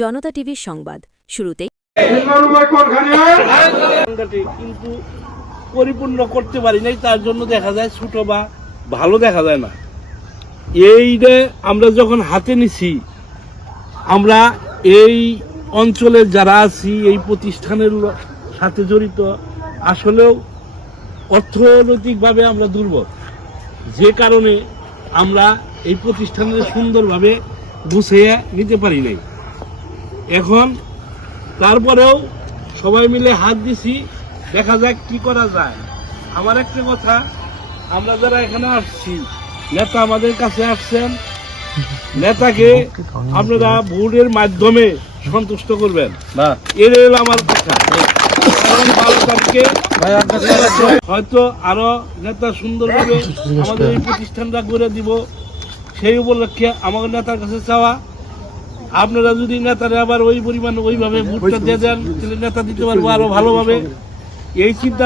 জনতা টিভির সংবাদ, শুরুতেই কিন্তু পরিপূর্ণ করতে পারি নাই, তার জন্য দেখা যায় ছোট বা ভালো দেখা যায় না। এইটা আমরা যখন হাতে নিছি, আমরা এই অঞ্চলের যারা আছি, এই প্রতিষ্ঠানের সাথে জড়িত, আসলেও অর্থনৈতিকভাবে আমরা দুর্বল। যে কারণে আমরা এই প্রতিষ্ঠানের সুন্দরভাবে গুছিয়ে নিতে পারি নাই। এখন তারপরেও সবাই মিলে হাত দিছি দেখা যাক কি করা যায়। আমার একটা কথা আমরা যারা এখানে আসছি নেতা আমাদের কাছে আসছেন নেতাকে আপনারা ভোটের মাধ্যমে সন্তুষ্ট করবেন। এর হলো আমার কথা। কারণ বারো তারিখে হয়তো আরও নেতা সুন্দরভাবে আমাদের এই প্রতিষ্ঠানটা করে দিব। সেই উপলক্ষে আমাদের নেতার কাছে চাওয়া আপনারা যদি নেতারা আবার ওই পরিমাণ ওইভাবে ভোটটা দিয়ে দেন তাহলে নেতা দিতে পারব আরও ভালোভাবে। এই চিন্তা